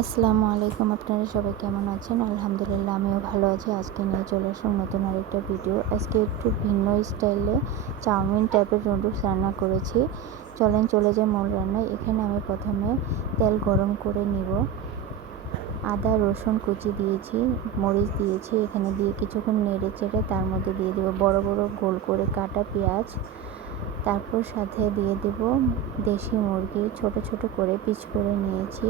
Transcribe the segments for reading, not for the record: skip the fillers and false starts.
আসসালামু আলাইকুম। আপনারা সবাই কেমন আছেন? আলহামদুলিল্লাহ আমিও ভালো আছি। আজকে নিয়ে চলে আসলাম নতুন আরেকটা ভিডিও। আজকে একটু ভিন্ন স্টাইলে চাউমিন টাইপের নুডলস রান্না করেছি। চলেন চলে যাই মূল রান্নায়। এখানে আমি প্রথমে তেল গরম করে নিব। আদা রসুন কুচি দিয়েছি, মরিচ দিয়েছি, এখানে দিয়ে কিছুক্ষণ নেড়ে চেড়ে তার মধ্যে দিয়ে দেবো বড় বড় গোল করে কাটা পেঁয়াজ। তারপর সাথে দিয়ে দেব দেশি মুরগি ছোট ছোট করে পিস করে নিয়েছি।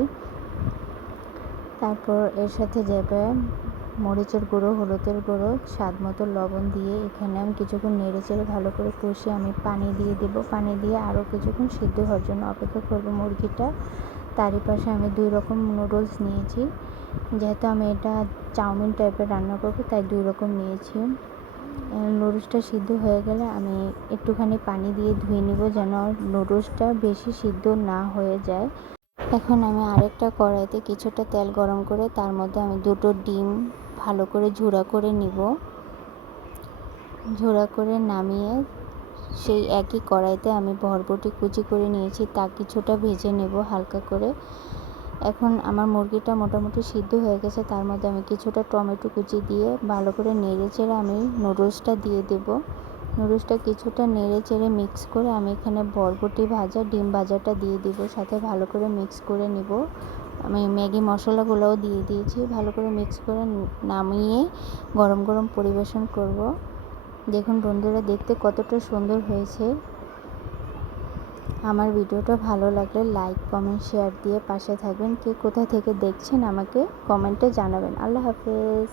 তারপর এর সাথে যাবে মরিচের গুঁড়ো, হলুদের গুঁড়ো, স্বাদ মতো লবণ দিয়ে এখানে আমি কিছুক্ষণ নেড়ে চেড়ে ভালো করে কষিয়ে আমি পানি দিয়ে দেবো। পানি দিয়ে আরও কিছুক্ষণ সিদ্ধ হওয়ার জন্য অপেক্ষা করব মুরগিটা। তারই পাশে আমি 2 রকম নুডলস নিয়েছি, যেহেতু আমি এটা চাউমিন টাইপের রান্না করব তাই 2 রকম নিয়েছি। নুডলসটা সিদ্ধ হয়ে গেলে আমি একটুখানি পানি দিয়ে ধুয়ে নিব, যেন নুডলসটা বেশি সিদ্ধ না হয়ে যায়। এখন আমি আরেকটা কড়াইতে কিছুটা তেল গরম করে তার মধ্যে আমি 2টো ডিম ভালো করে ঝুরা করে নিব। ঝুরা করে নামিয়ে সেই একই কড়াইতে আমি বরবটি কুচি করে নিয়েছি, তা কিছুটা ভেজে নেব হালকা করে। এখন আমার মুরগিটা মোটামুটি সিদ্ধ হয়ে গেছে, তার মধ্যে আমি কিছুটা টমেটো কুচি দিয়ে ভালো করে নেড়ে চেড়ে আমি নুডলসটা দিয়ে দেব। নুডলসটা কিছুটা নেড়ে চেড়ে মিক্স করে আমি এখানে বরবটি ভাজা ডিম ভাজাটা দিয়ে দিব, সাথে ভালো করে মিক্স করে নিব। আমি ম্যাগি মশলাগুলোও দিয়ে দিয়েছি, ভালো করে মিক্স করে নামিয়ে গরম গরম পরিবেশন করব। দেখুন বন্ধুরা, দেখতে কতটা সুন্দর হয়েছে। আমার ভিডিওটা ভালো লাগলে লাইক কমেন্ট শেয়ার দিয়ে পাশে থাকবেন। কে কোথা থেকে দেখছেন আমাকে কমেন্টে জানাবেন। আল্লাহ হাফেজ।